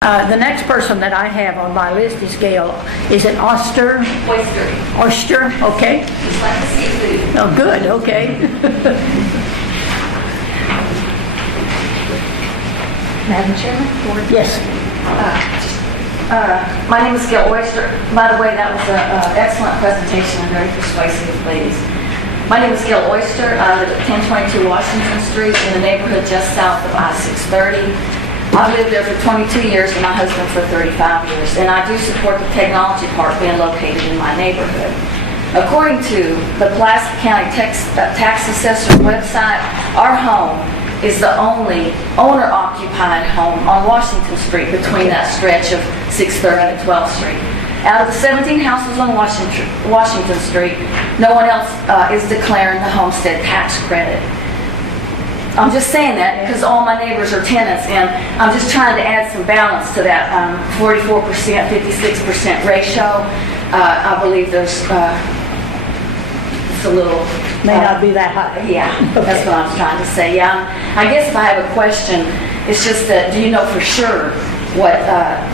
The next person that I have on my list is Gail. Is it Oster? Oyster. Oyster, okay. Just like the seafood. Oh, good, okay. Madam Chairman? Yes. My name is Gail Oyster. By the way, that was an excellent presentation and very persuasive, ladies. My name is Gail Oyster. I live at 1022 Washington Street in the neighborhood just south of I-630. I've lived there for 22 years and my husband for 35 years, and I do support the technology park being located in my neighborhood. According to the Pulaski County Tax Assessor website, our home is the only owner-occupied home on Washington Street between that stretch of 630 and 12th Street. Out of the 17 houses on Washington Street, no one else is declaring the homestead tax credit. I'm just saying that because all my neighbors are tenants, and I'm just trying to add some balance to that 44%, 56% ratio. I believe there's it's a little... May not be that high. Yeah, Okay. That's what I was trying to say. Yeah, I guess if I have a question, it's just that, do you know for sure what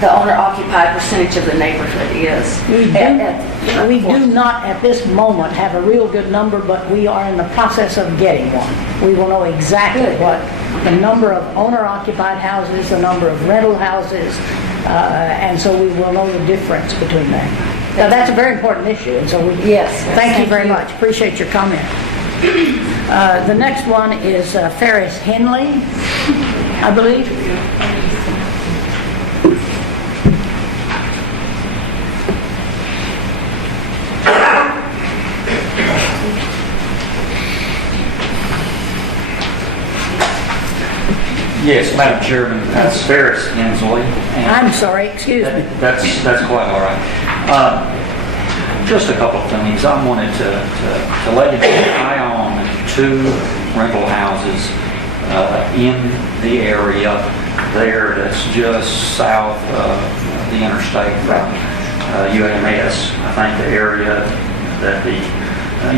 the owner-occupied percentage of the neighborhood is? We do not at this moment have a real good number, but we are in the process of getting one. We will know exactly what the number of owner-occupied houses, the number of rental houses, and so we will know the difference between that. Now, that's a very important issue, and so Yes. Thank you very much. Appreciate your comment. The next one is Ferris Henley, I believe. Yes, Madam Chairman, that's Ferris Hensley. I'm sorry, excuse me. That's quite all right. Just a couple of things. I wanted to let you know I own 2 rental houses in the area there that's just south of the interstate from UAMS. I think the area that the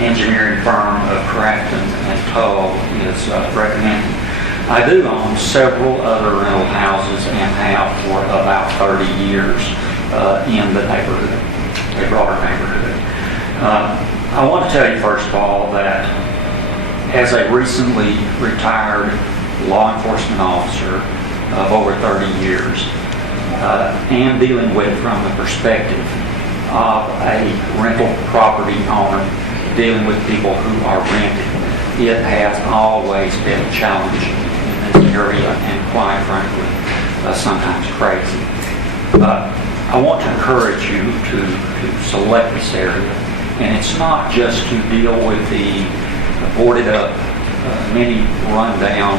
engineering firm of Crafton and Tull is recommending. I do own several other rental houses and have for about 30 years in the neighborhood, a broader neighborhood. I want to tell you first of all that as a recently retired law enforcement officer of over 30 years and dealing with from the perspective of a rental property owner dealing with people who are renting, it has always been challenging area and quite frankly sometimes crazy. I want to encourage you to select this area, and it's not just to deal with the boarded up, many rundown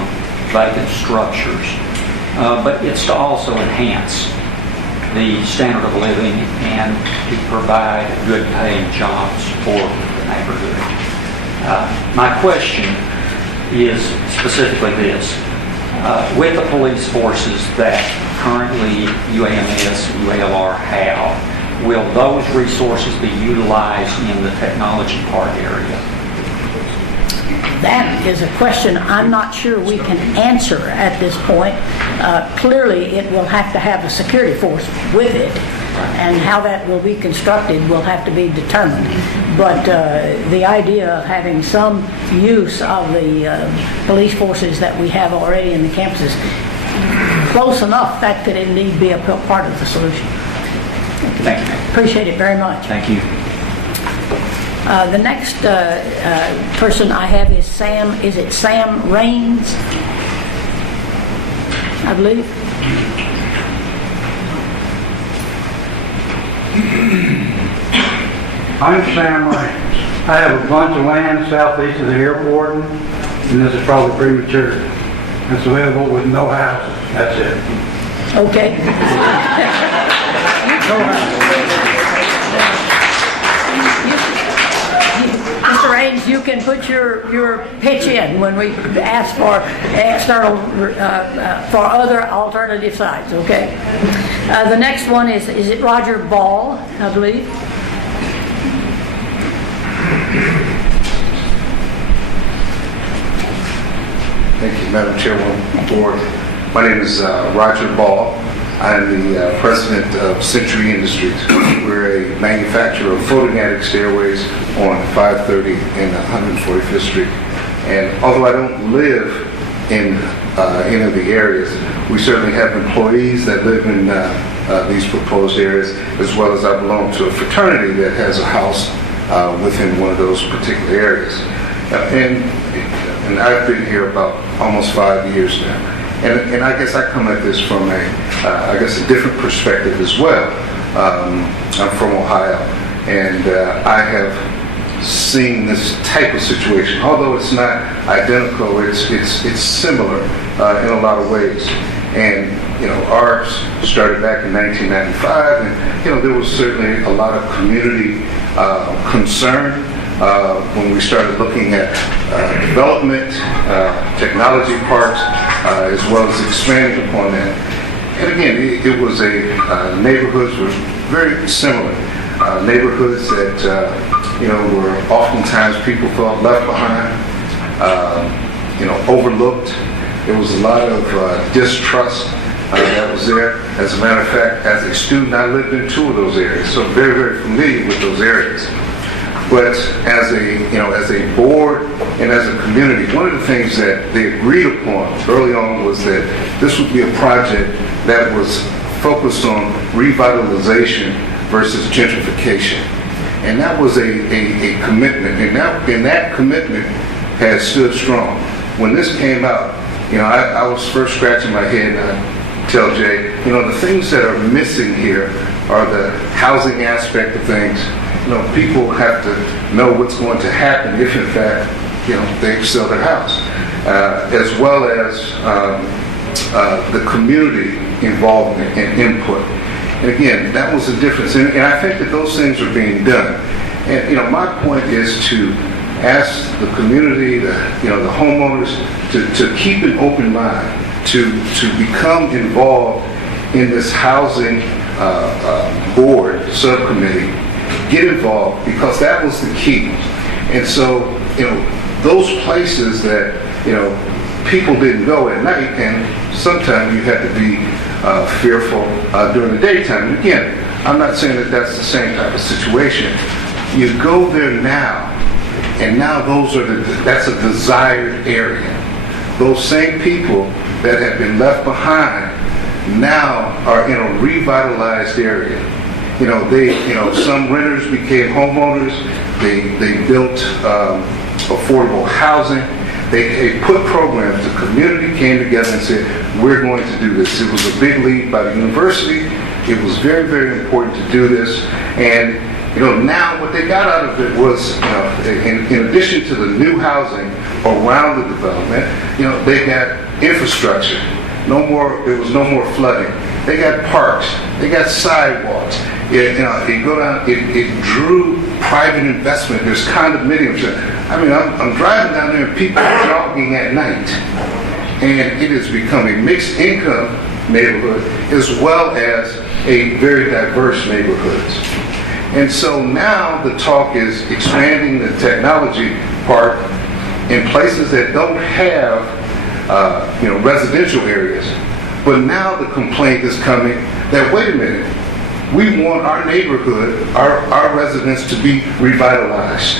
vacant structures, but it's to also enhance the standard of living and to provide good paying jobs for the neighborhood. My question is specifically this. With the police forces that currently UAMS and UALR have, will those resources be utilized in the technology park area? That is a question I'm not sure we can answer at this point. Clearly, it will have to have a security force with it, and how that will be constructed will have to be determined. But the idea of having some use of the police forces that we have already in the campuses, close enough, that could indeed be a part of the solution. Thank you. Appreciate it very much. Thank you. The next person I have is Sam. Is it Sam Raines? I believe. I'm Sam Raines. I have a bunch of land southeast of the airport, and this is probably premature. It's available with no houses. That's it. Okay. Mr. Raines, you can put your pitch in when we ask for external, for other alternative sites, okay? The next one is it Roger Ball, I believe? Thank you, Madam Chairwoman. Board. My name is Roger Ball. I'm the president of Century Industries. We're a manufacturer of floating-attic stairways on 530 and 145th Street. And although I don't live in any of the areas, we certainly have employees that live in these proposed areas, as well as I belong to a fraternity that has a house within one of those particular areas. And I've been here about almost 5 years now. And I guess I come at this from a different perspective as well. I'm from Ohio, and I have seen this type of situation. Although it's not identical, it's similar in a lot of ways. And ours started back in 1995, and there was certainly a lot of community concern when we started looking at development, technology parks, as well as expanding upon that. And again, it was neighborhoods were very similar. Neighborhoods that, were oftentimes people felt left behind, overlooked. There was a lot of distrust that was there. As a matter of fact, as a student, I lived in two of those areas, so very, very familiar with those areas. But as a board and as a community, one of the things that they agreed upon early on was that this would be a project that was focused on revitalization versus gentrification. And that was a commitment, and that commitment has stood strong. When this came out, I was first scratching my head, and I tell Jay, the things that are missing here are the housing aspect of things. People have to know what's going to happen if, in fact, they sell their house, as well as the community involvement and input. And again, that was the difference. And I think that those things are being done. And my point is to ask the community, the homeowners, to keep an open mind, to become involved in this housing board subcommittee. Get involved, because that was the key. And so, those places that, people didn't go at night, and sometimes you had to be fearful during the daytime. And again, I'm not saying that that's the same type of situation. You go there now, and now that's a desired area. Those same people that have been left behind now are in a revitalized area. Some renters became homeowners. They built affordable housing. They put programs. The community came together and said, we're going to do this. It was a big lead by the university. It was very, very important to do this. And, now what they got out of it was, in addition to the new housing around the development, they got infrastructure. There was no more flooding. They got parks. They got sidewalks. You go down. It drew private investment. There's condominiums. I'm driving down there and people are jogging at night, and it has become a mixed income neighborhood as well as a very diverse neighborhoods. And so now the talk is expanding the technology park in places that don't have residential areas. But now the complaint is coming that, wait a minute, we want our neighborhood, our residents to be revitalized.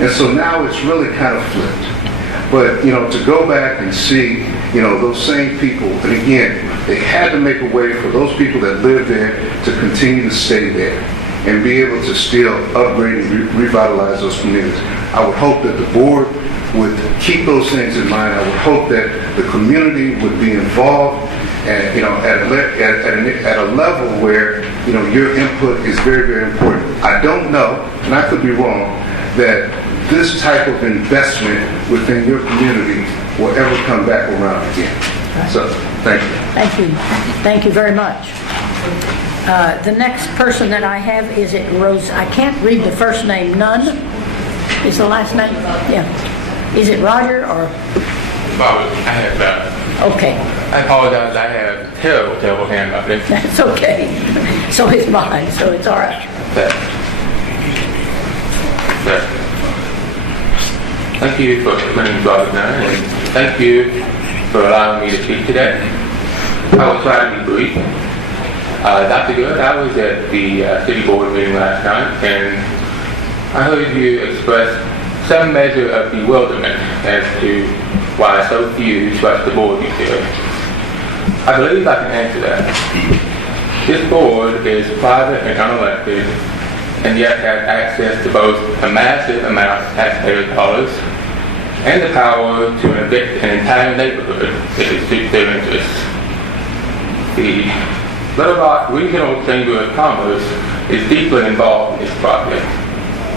And so now it's really kind of flipped. But, to go back and see, those same people, and again, they had to make a way for those people that live there to continue to stay there and be able to still upgrade and revitalize those communities. I would hope that the board would keep those things in mind. I would hope that the community would be involved and, at a level where, your input is very, very important. I don't know, and I could be wrong, that this type of investment within your community will ever come back around again. So, thank you. Thank you. Thank you very much. The next person that I have, is it Rose? I can't read the first name. Nunn is the last name? Yeah. Is it Roger or? Bobby, I have that. Okay. I apologize, I have terrible handwriting. That's okay. So is mine, so it's all right. There. Thank you for letting me draw it down, and thank you for allowing me to speak today. I will try to be brief. Dr. Good, I was at the city board meeting last night, and I heard you express some measure of bewilderment as to why so few trust the board you do. I believe I can answer that. This board is private and unelected, and yet has access to both a massive amount of taxpayer dollars and the power to evict an entire neighborhood if it suits their interests. The Little Rock Regional Chamber of Commerce is deeply involved in this project.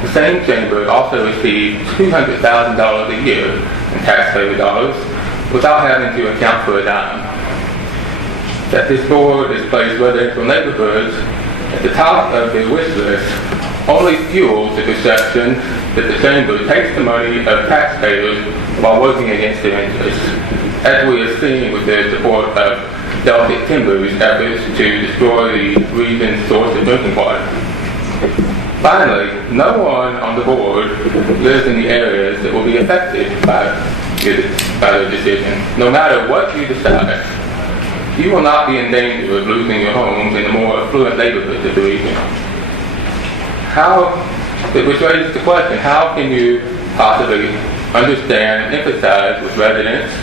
The same chamber also receives $200,000 a year in taxpayer dollars without having to account for a dime. That this board has placed residential neighborhoods at the top of their wish list only fuels the perception that the chamber takes the money of taxpayers while working against their interests, as we have seen with their support of Deltic Timber's efforts to destroy the region's source of drinking water. Finally, no one on the board lives in the areas that will be affected by the decision. No matter what you decide, you will not be in danger of losing your homes in the more affluent neighborhoods of the region. Which raises the question, how can you possibly understand and empathize with residents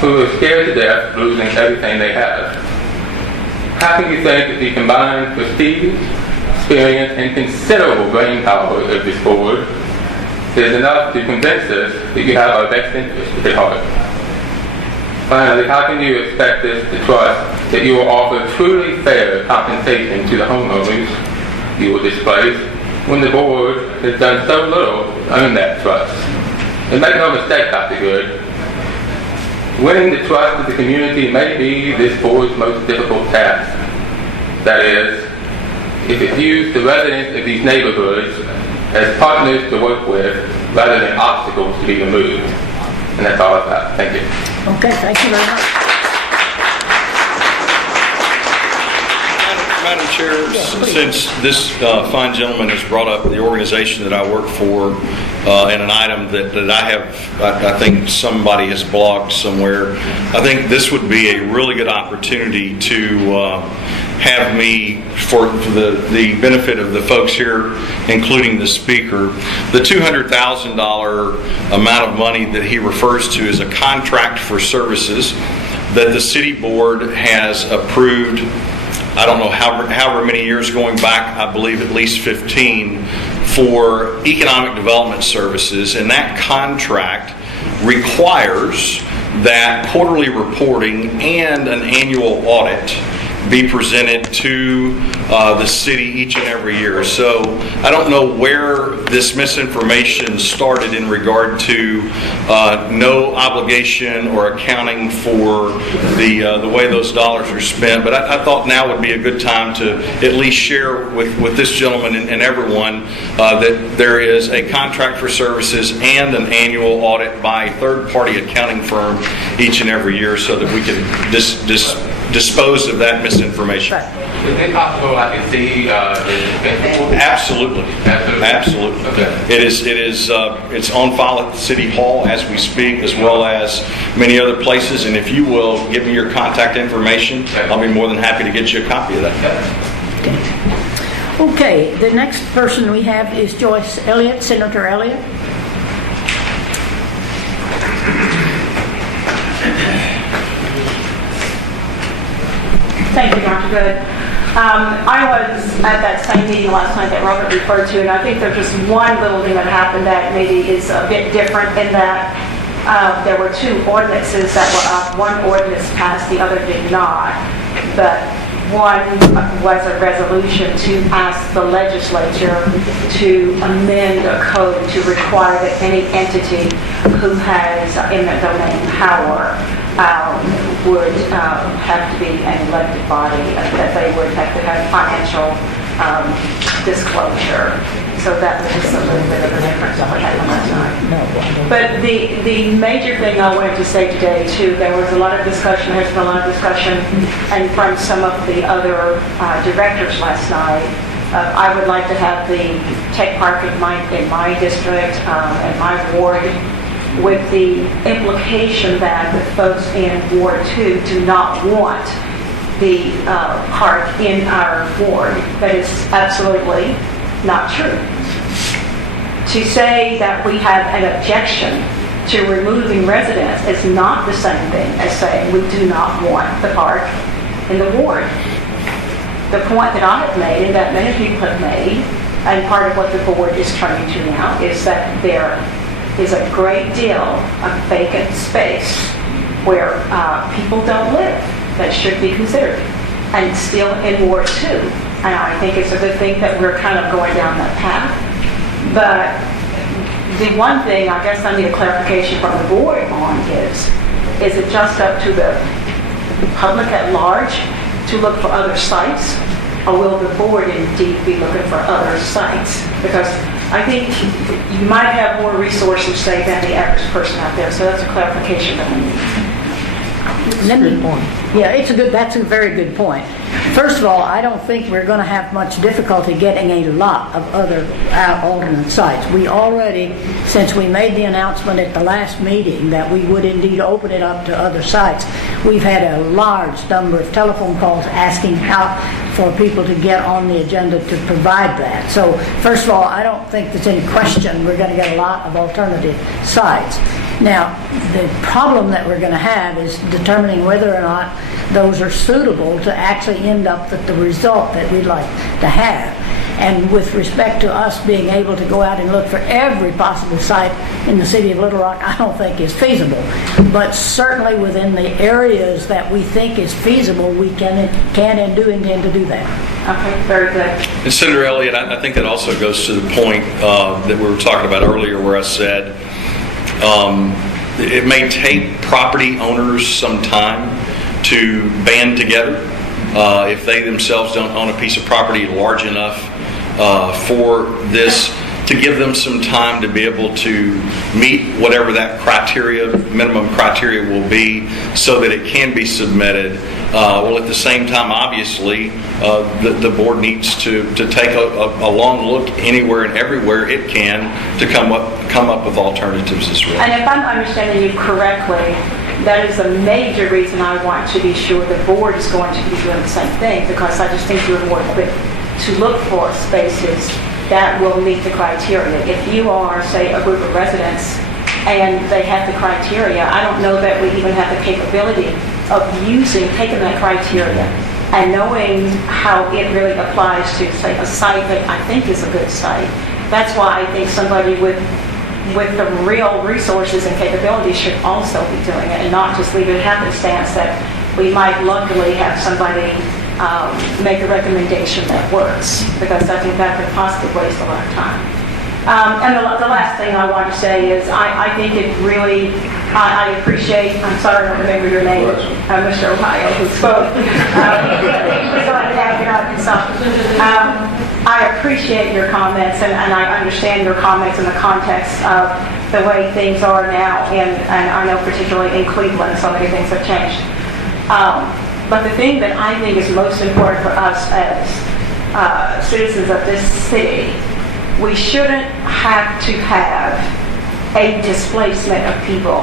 who are scared to death of losing everything they have? How can you think that the combined prestige, experience, and considerable brain power of this board is enough to convince us that you have our best interests at heart? Finally, how can you expect us to trust that you will offer truly fair compensation to the homeowners you will displace when the board has done so little to earn that trust? And make no mistake, Dr. Good, winning the trust of the community may be this board's most difficult task. That is, if it views the residents of these neighborhoods as partners to work with rather than obstacles to be removed. And that's all I've got. Thank you. Okay, thank you very much. Madam Chair, since this fine gentleman has brought up the organization that I work for and an item that I have, I think somebody has blogged somewhere, I think this would be a really good opportunity to have me, for the benefit of the folks here, including the speaker, the $200,000 amount of money that he refers to is a contract for services that the city board has approved. I don't know however many years going back, I believe at least 15, for economic development services, and that contract requires that quarterly reporting and an annual audit be presented to the city each and every year. So I don't know where this misinformation started in regard to no obligation or accounting for the way those dollars are spent. But I thought now would be a good time to at least share with this gentleman and everyone that there is a contract for services and an annual audit by a third-party accounting firm each and every year, so that we can dispose of that misinformation. Is it possible I can see the Absolutely. Absolutely. Okay. It's on file at the City Hall as we speak, as well as many other places. And if you will give me your contact information, I'll be more than happy to get you a copy of that. Okay, the next person we have is Joyce Elliott, Senator Elliott. Thank you, Dr. Good. I was at that same meeting last night that Robert referred to, and I think there's just one little thing that happened that maybe is a bit different in that there were two ordinances that were up. One ordinance passed, the other did not. But one was a resolution to ask the legislature to amend a code to require that any entity who has eminent domain power would have to be an elected body, that they would have to have financial disclosure. So that was just a little bit of a difference on what happened last night. But the major thing I wanted to say today, too, there was a lot of discussion, there's been a lot of discussion, and from some of the other directors last night, I would like to have the tech park in my district and my ward, with the implication that the folks in Ward 2 do not want the park in our ward. That is absolutely not true. To say that we have an objection to removing residents is not the same thing as saying we do not want the park in the ward. The point that I have made and that many people have made, and part of what the board is trying to do now, is that there is a great deal of vacant space where people don't live that should be considered, and still in Ward 2. And I think it's a good thing that we're kind of going down that path. But the one thing I guess I need a clarification from the board on is it just up to the public at large to look for other sites, or will the board indeed be looking for other sites? Because I think you might have more resources, say, than the average person out there. So that's a clarification that we need. That's a very good point. First of all, I don't think we're going to have much difficulty getting a lot of other alternate sites. We already, since we made the announcement at the last meeting that we would indeed open it up to other sites, we've had a large number of telephone calls asking how for people to get on the agenda to provide that. So first of all, I don't think there's any question we're going to get a lot of alternative sites. Now, the problem that we're going to have is determining whether or not those are suitable to actually end up with the result that we'd like to have. And with respect to us being able to go out and look for every possible site in the city of Little Rock, I don't think is feasible. But certainly within the areas that we think is feasible, we can and do intend to do that. Okay, very good. And Senator Elliott, I think that also goes to the point that we were talking about earlier where I said it may take property owners some time to band together if they themselves don't own a piece of property large enough for this, to give them some time to be able to meet whatever that minimum criteria will be, so that it can be submitted. Well, at the same time, obviously, the board needs to take a long look anywhere and everywhere it can to come up with alternatives as well. And if I'm understanding you correctly, that is a major reason I want to be sure the board is going to be doing the same thing, because I just think you're more equipped to look for spaces that will meet the criteria. If you are, say, a group of residents and they have the criteria, I don't know that we even have the capability of taking that criteria and knowing how it really applies to, say, a site that I think is a good site. That's why I think somebody with the real resources and capabilities should also be doing it, and not just leave it happenstance that we might luckily have somebody make a recommendation that works, because I think that could possibly waste a lot of time. And the last thing I want to say is I think it really, I appreciate, I'm sorry I don't remember your name, Mr. Ohio, who spoke. I appreciate your comments, and I understand your comments in the context of the way things are now, and I know particularly in Cleveland, so many things have changed. But the thing that I think is most important for us as citizens of this city, we shouldn't have to have a displacement of people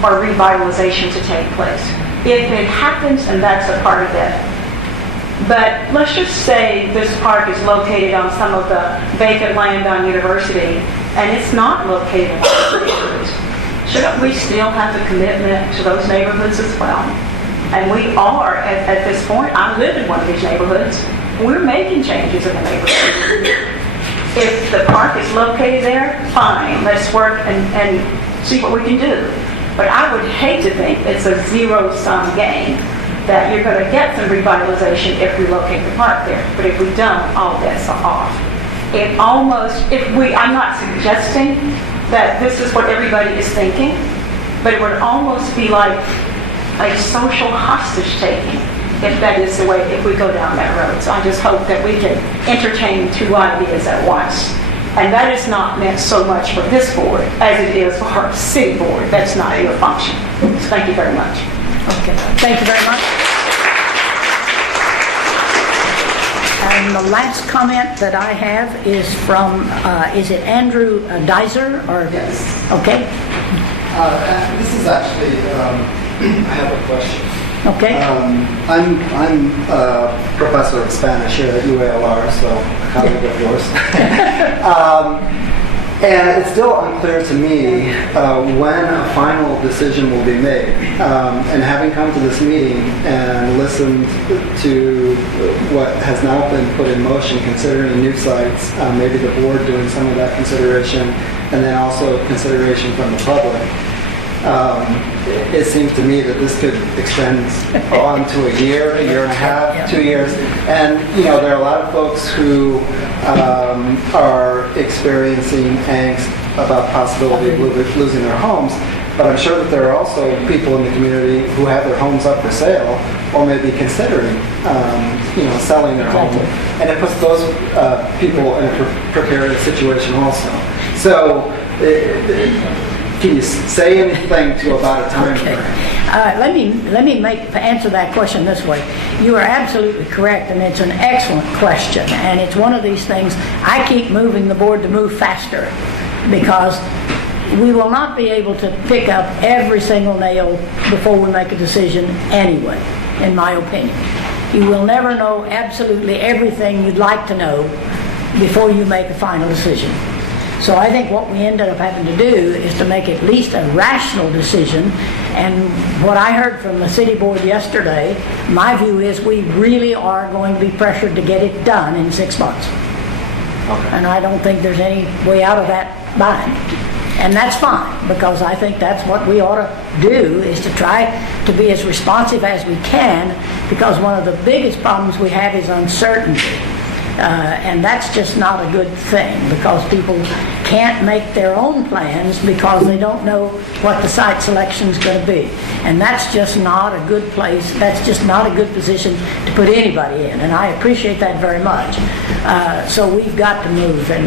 or revitalization to take place. If it happens, and that's a part of it. But let's just say this park is located on some of the vacant land on University, and it's not located in those neighborhoods. Shouldn't we still have the commitment to those neighborhoods as well? And we are, at this point, I live in one of these neighborhoods. We're making changes in the neighborhood. If the park is located there, fine, let's work and see what we can do. But I would hate to think it's a zero-sum game, that you're going to get some revitalization if we locate the park there. But if we don't, all bets are off. I'm not suggesting that this is what everybody is thinking, but it would almost be like a social hostage taking, if that is the way, if we go down that road. So I just hope that we can entertain two ideas at once. And that is not meant so much for this board as it is for our city board. That's not your function. So thank you very much. Okay, thank you very much. And the last comment that I have is from, is it Andrew Dizer? Or, yes. Okay. This is actually, I have a question. Okay? I'm a professor of Spanish here at UALR, so a colleague of yours. And it's still unclear to me when a final decision will be made. And having come to this meeting and listened to what has now been put in motion, considering new sites, maybe the board doing some of that consideration, and then also consideration from the public, it seems to me that this could extend on to a year and a half, 2 years. And, there are a lot of folks who are experiencing angst about possibility of losing their homes. But I'm sure that there are also people in the community who have their homes up for sale or may be considering, selling their home. And it puts those people in a precarious situation also. So, can you say anything about a time frame? Let me answer that question this way. You are absolutely correct, and it's an excellent question. And it's one of these things, I keep moving the board to move faster, because we will not be able to pick up every single nail before we make a decision anyway, in my opinion. You will never know absolutely everything you'd like to know before you make a final decision. So I think what we ended up having to do is to make at least a rational decision. And what I heard from the city board yesterday, my view is we really are going to be pressured to get it done in 6 months. Okay. And I don't think there's any way out of that bind. And that's fine, because I think that's what we ought to do, is to try to be as responsive as we can, because one of the biggest problems we have is uncertainty. And that's just not a good thing, because people can't make their own plans because they don't know what the site selection is going to be. And that's just not a good place, that's just not a good position to put anybody in. And I appreciate that very much. So we've got to move, and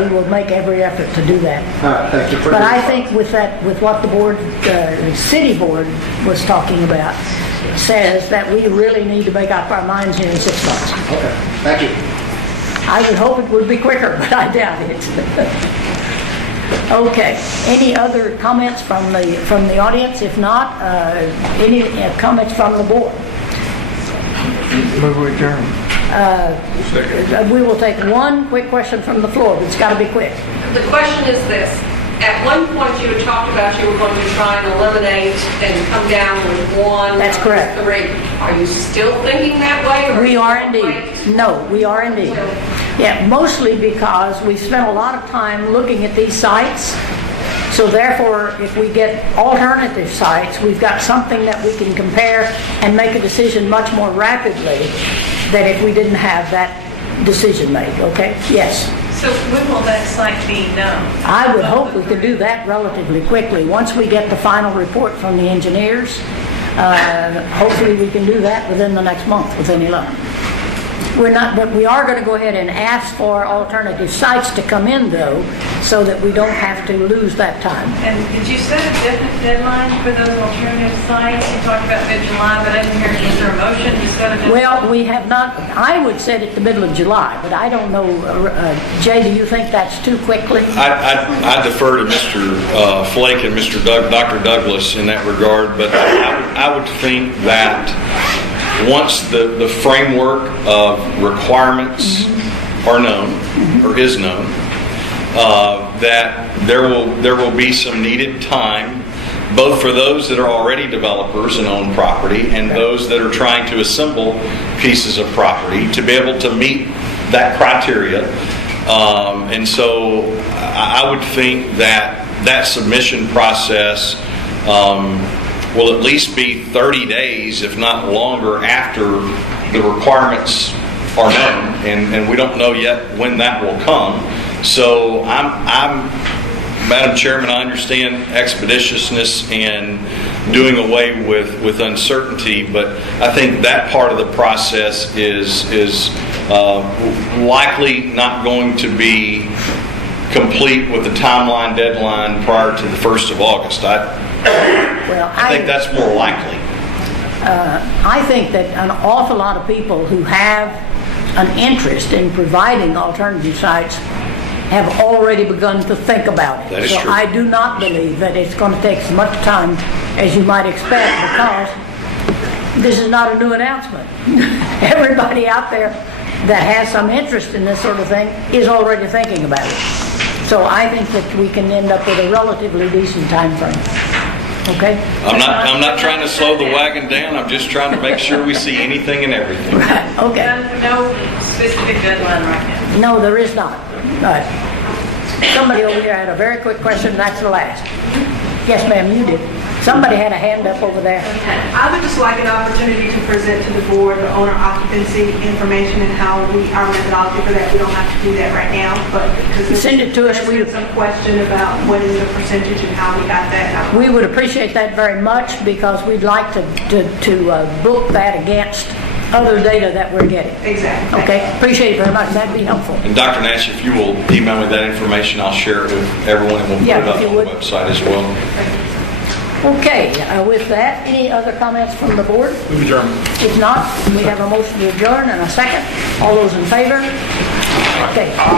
we will make every effort to do that. Thank you for but I think with what the board, the city board was talking about, says that we really need to make up our minds here in 6 months. Okay, thank you. I would hope it would be quicker, but I doubt it. Okay. Any other comments from the audience? If not, any comments from the board? Move adjourn. We will take one quick question from the floor, but it's got to be quick. The question is this. At one point you had talked about you were going to try and eliminate and come down with one. That's correct. 3. Are you still thinking that way? Or We are indeed. No, we are indeed. Yeah, mostly because we spent a lot of time looking at these sites. So therefore, if we get alternative sites, we've got something that we can compare and make a decision much more rapidly than if we didn't have that decision made, okay? Yes. So when will that site be known? I would hope we could do that relatively quickly. Once we get the final report from the engineers, hopefully we can do that within the next month with any luck. We're not, but we are going to go ahead and ask for alternative sites to come in, though, so that we don't have to lose that time. And did you set a deadline for those alternative sites? You talked about mid-July, but I didn't hear, is there a motion to set a deadline? Well, we have not. I would set it the middle of July, but I don't know. Jay, do you think that's too quickly? I defer to Mr. Flake and Dr. Douglas in that regard, but I would think that once the framework of requirements are known, or is known, that there will be some needed time, both for those that are already developers and own property, and those that are trying to assemble pieces of property to be able to meet that criteria. And so I would think that submission process will at least be 30 days, if not longer, after the requirements are known, and we don't know yet when that will come. So Madam Chairman, I understand expeditiousness and doing away with uncertainty, but I think that part of the process is likely not going to be complete with the timeline deadline prior to the 1st of August. I think that's more likely. I think that an awful lot of people who have an interest in providing alternative sites have already begun to think about it. That is so true. I do not believe that it's going to take as much time as you might expect, because this is not a new announcement. Everybody out there that has some interest in this sort of thing is already thinking about it. So I think that we can end up with a relatively decent time frame. Okay? I'm not trying to slow the wagon down. I'm just trying to make sure we see anything and everything. Okay. No specific deadline right now. No, there is not. Somebody over here had a very quick question, and that's the last. Yes, ma'am, you did. Somebody had a hand up over there. I would just like an opportunity to present to the board the owner occupancy information and how our methodology for that. We don't have to do that right now, but because Send it to us. there's some question about what is the percentage and how we got that. We would appreciate that very much because we'd like to book that against other data that we're getting. Exactly. Okay, appreciate it very much. That'd be helpful. And Dr. Nash, if you will email me that information, I'll share it with everyone and we'll put Yeah, it up if you on the would. website as well. Okay, with that, any other comments from the board? Move adjourned. If not, we have a motion to adjourn and a second. All those in favor? Okay.